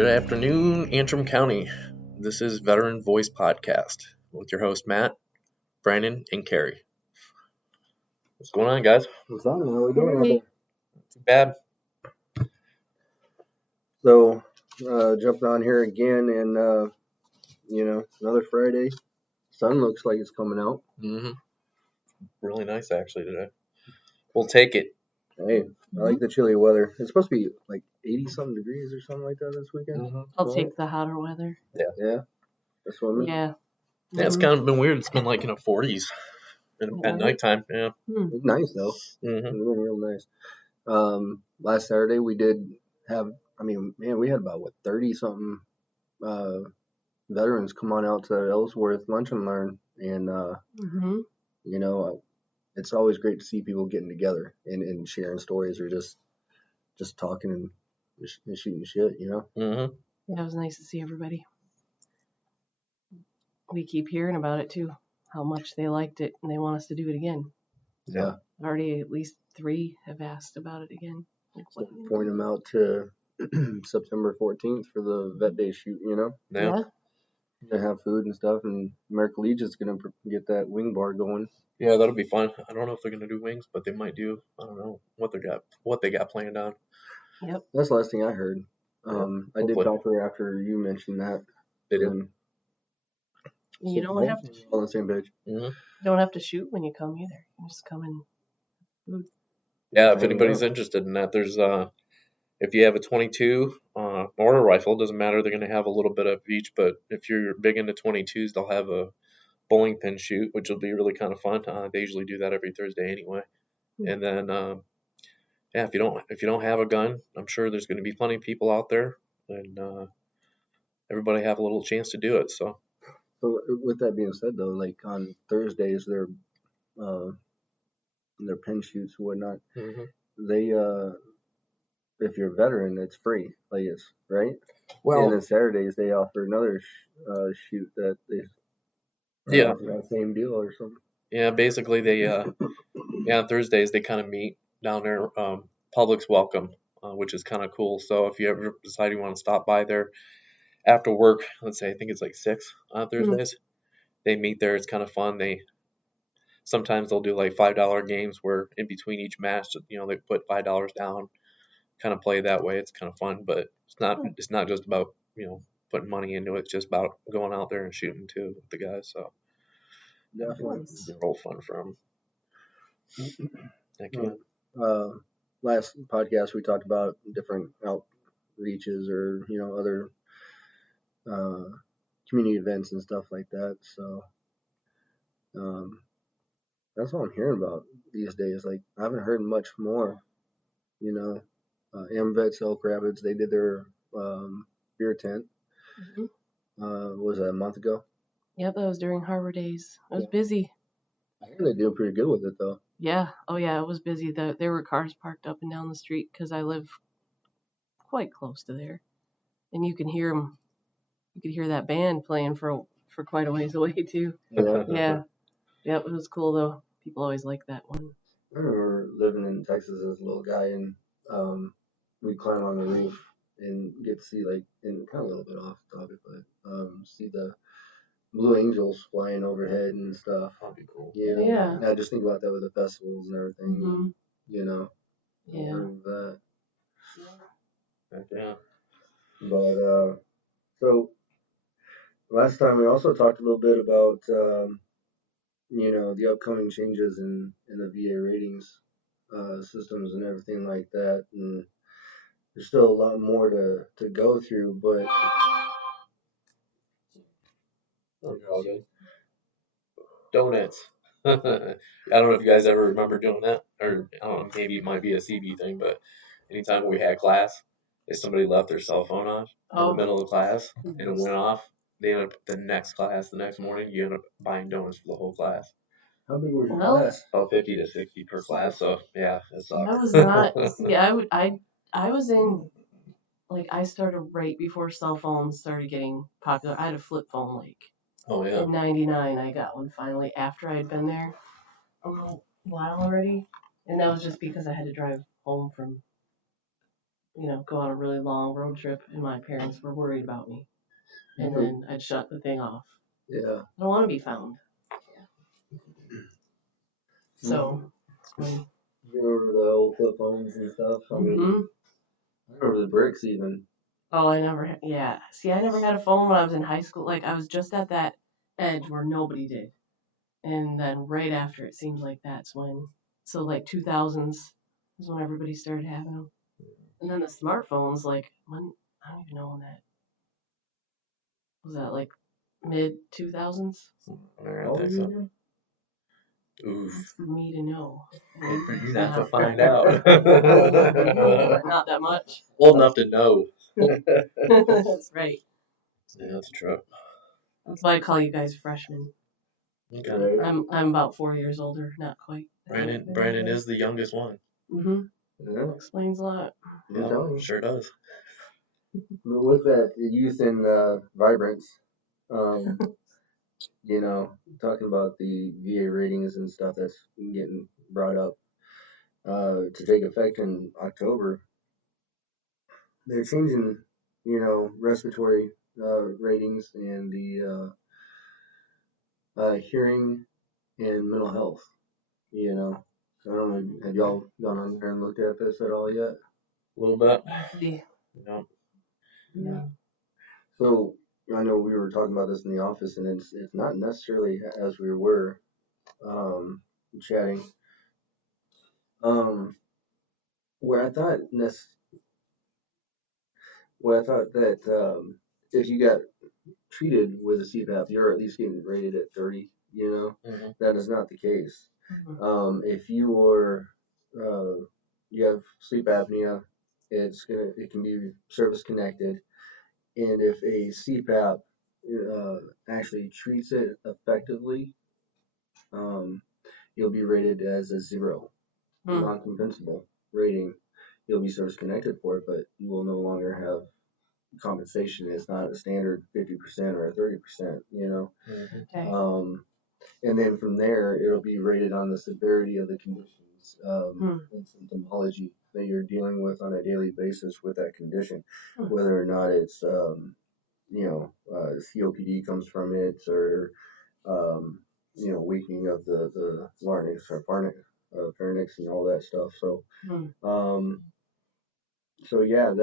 Good afternoon, Antrim County. This is Veteran Voice Podcast with your host, Matt, Brandon, and Carrie. What's going on, guys? What's on? How are we doing out there? Not too bad. So, jumping on here again, and another Friday. Sun looks like it's coming out. Mm-hmm. Really nice, actually, today. We'll take it. Hey, I like the chilly weather. It's supposed to be like 80-something degrees or something like that this weekend. Mm-hmm. I'll take the hotter weather. Yeah, that's what I mean. Yeah. Yeah, it's kind of been weird. It's been like in the 40s at nighttime. Yeah. It's nice though. Mm-hmm. It's real nice. Last Saturday we did have. We had about 30-something veterans come on out to Ellsworth Lunch and Learn, and it's always great to see people getting together and sharing stories or just talking and shooting shit, Mm-hmm. Yeah, it was nice to see everybody. We keep hearing about it too, how much they liked it and they want us to do it again. Yeah. Already at least 3 have asked about it again. So point them out to September 14th for the Vet Day shoot, Yeah. They have food and stuff, and American Legion's going to get that wing bar going. Yeah, that'll be fun. I don't know if they're gonna do wings, but they might do. I don't know what they got planned on. Yep. That's the last thing I heard. I did hopefully. talk to her after you mentioned that. They did. You don't have to. On the same page. Mm-hmm. You don't have to shoot when you come either. You just come in. Food. Yeah, if anybody's interested in that, there's if you have a 22 or a rifle, doesn't matter. They're gonna have a little bit of each, but if you're big into 22s, they'll have a bowling pin shoot, which will be really kind of fun. They usually do that every Thursday anyway. And then, if you don't have a gun, I'm sure there's going to be plenty of people out there, and everybody have a little chance to do it. So with that being said, though, like on Thursdays, their pin shoots and whatnot, they if you're a veteran, it's free, like it's right. Well, and then Saturdays they offer another shoot that they. Yeah. Same deal or something. Yeah, basically they on Thursdays they kind of meet down there. Public's welcome, which is kind of cool. So if you ever decide you want to stop by there after work, let's say I think it's like 6 on Thursdays, they meet there. It's kind of fun. Sometimes they'll do like $5 games where in between each match, they put $5 down, kind of play that way. It's kind of fun, but it's not just about putting money into it. It's just about going out there and shooting too with the guys. So definitely, it's real fun for them. Last podcast we talked about different outreaches or other community events and stuff like that. So that's what I'm hearing about these days. Like I haven't heard much more. AMVETS, Elk Rapids, they did their beer tent. Was that a month ago? Yep, that was during Harbor Days. It was busy. I hear they do pretty good with it though. Yeah. Oh yeah, it was busy. There were cars parked up and down the street because I live quite close to there, and you can hear them. You could hear that band playing for quite a ways away too. Yeah. Yeah. Yep, it was cool though. People always like that one. I remember living in Texas as a little guy, and we'd climb on the roof and get to see, like, and kind of a little bit off topic, but see the Blue Angels flying overhead and stuff. That'd be cool. Yeah. I just think about that with the festivals and everything. Yeah. That. Yeah. But so last time we also talked a little bit about the upcoming changes in the VA ratings systems and everything like that, and there's still a lot more to go through, but Donuts. I don't know if you guys ever remember doing that, or I don't know, maybe it might be a CB thing, but anytime we had class, if somebody left their cell phone on in the middle of class and it went off, they ended up the next morning, you end up buying donuts for the whole class. How big was your class? About 50 to 60 per class, so yeah, it sucked. That was not. See, I was in, like, I started right before cell phones started getting popular. I had a flip phone, like, in 99. I got one finally after I had been there a little while already, and that was just because I had to drive home from go on a really long road trip, and my parents were worried about me, and then I'd shut the thing off. Yeah. I don't want to be found. So it's funny. You remember the old flip phones and stuff? I mean, I remember the bricks even. Oh, I never had, yeah. See, I never had a phone when I was in high school. Like, I was just at that edge where nobody did. And then right after, it seems like that's when, so like 2000s is when everybody started having them. And then the smartphones, like, when, I don't even know when that, was that like mid 2000s? I think so. Oof. That's for me to know. You have to find out. Not that much. Old enough to know. That's right. Yeah, that's true. That's why I call you guys freshmen. Okay. I'm about 4 years older, not quite. Brandon is the youngest one. Yeah. Explains a lot. Yeah, sure does. But with that youth and vibrance, talking about the VA ratings and stuff that's getting brought up to take effect in October, they're changing, respiratory ratings and the hearing and mental health. So I don't know, have y'all gone on there and looked at this at all yet? A little bit. Yeah. Yeah. So I know we were talking about this in the office, and it's not necessarily as we were chatting. Um, where I thought that if you got treated with a CPAP, you're at least getting rated at 30. That is not the case. If you have sleep apnea, it can be service connected, and if a CPAP actually treats it effectively, you'll be rated as a 0, non-compensable rating. You'll be service connected for it, but you will no longer have compensation. It's not a standard 50% or a 30%, Okay. And then from there, it'll be rated on the severity of the conditions and symptomology that you're dealing with on a daily basis with that condition, whether or not it's, COPD comes from it, or, weakening of the larynx or pharynx and all that stuff. So, yeah,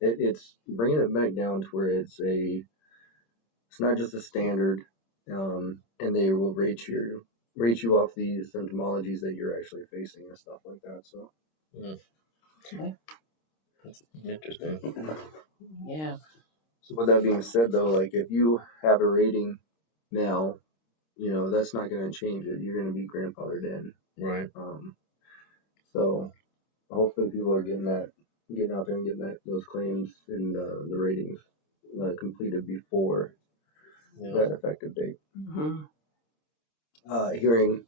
it's bringing it back down to where it's not just a standard, and they will rate you off these symptomologies that you're actually facing and stuff like that. So, Okay. That's interesting. Yeah. So with that being said, though, like if you have a rating now, that's not going to change it. You're going to be grandfathered in. Right. So hopefully people are getting out there and getting those claims and the ratings completed before that effective date. Hearing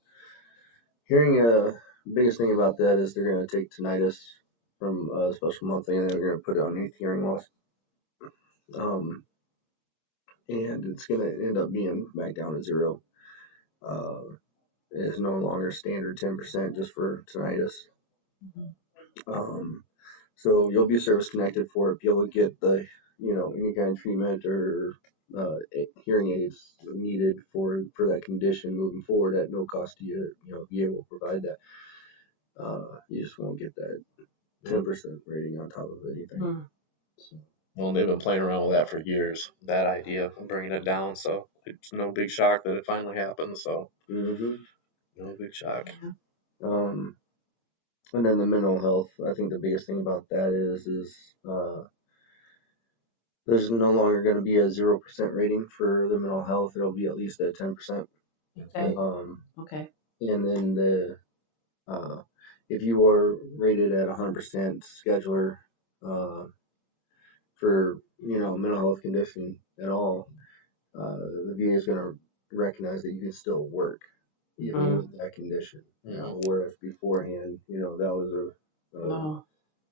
biggest thing about that is they're going to take tinnitus from special monthly, and they're going to put it on hearing loss. And it's going to end up being back down to 0. It's no longer standard 10% just for tinnitus. So you'll be service connected for it. Be able to get the, any kind of treatment or hearing aids needed for that condition moving forward at no cost to you. VA will provide that. You just won't get that 10% rating on top of anything. Well, they've been playing around with that for years, that idea of bringing it down. So it's no big shock that it finally happened. So no big shock. And then the mental health, I think the biggest thing about that is there's no longer going to be a 0% rating for the mental health. It'll be at least at 10%. Okay. Okay. And then if you are rated at 100% scheduler for mental health condition at all, the VA is going to recognize that you can still work even with that condition. Whereas beforehand, that was a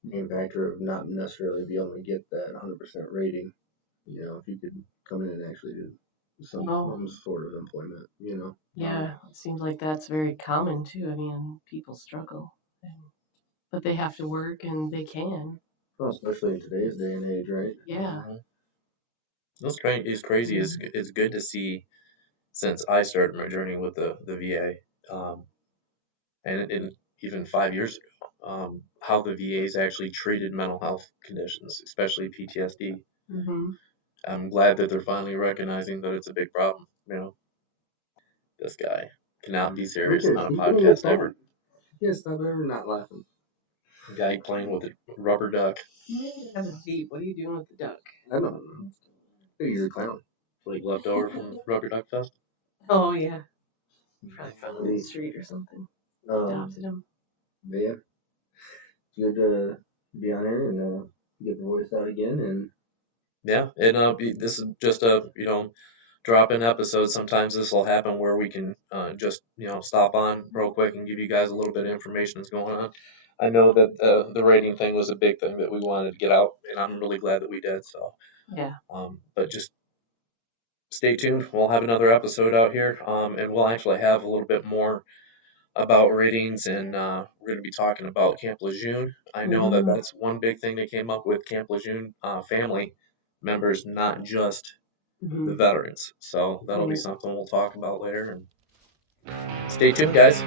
main factor of not necessarily be able to get that 100% rating. If you could come in and actually do some sort of employment. Yeah, it seems like that's very common too. I mean, people struggle, but they have to work and they can. Well, especially in today's day and age, right? Yeah. It's crazy. It's good to see since I started my journey with the VA, and even 5 years ago, how the VA's actually treated mental health conditions, especially PTSD. Mm-hmm. I'm glad that they're finally recognizing that it's a big problem. This guy cannot be serious Okay, on a he can't even podcast talk. ever. He can't stop ever not laughing. Guy playing with a rubber duck. That's deep. What are you doing with the duck? I don't know. I think he's a clown. Like left over from Rubber Duck Fest. Oh yeah. Probably found him in the street or something. Adopted him. But yeah, it's good to be on here and get the voice out again. And Yeah, and this is just a drop in episode. Sometimes this will happen where we can just stop on real quick and give you guys a little bit of information that's going on. I know that the rating thing was a big thing that we wanted to get out, and I'm really glad that we did. So Yeah. but just stay tuned. We'll have another episode out here, and we'll actually have a little bit more about ratings, and we're going to be talking about Camp Lejeune. I know that that's one big thing they came up with, Camp Lejeune family members, not just the veterans. So that'll be something we'll talk about later. And stay tuned, guys.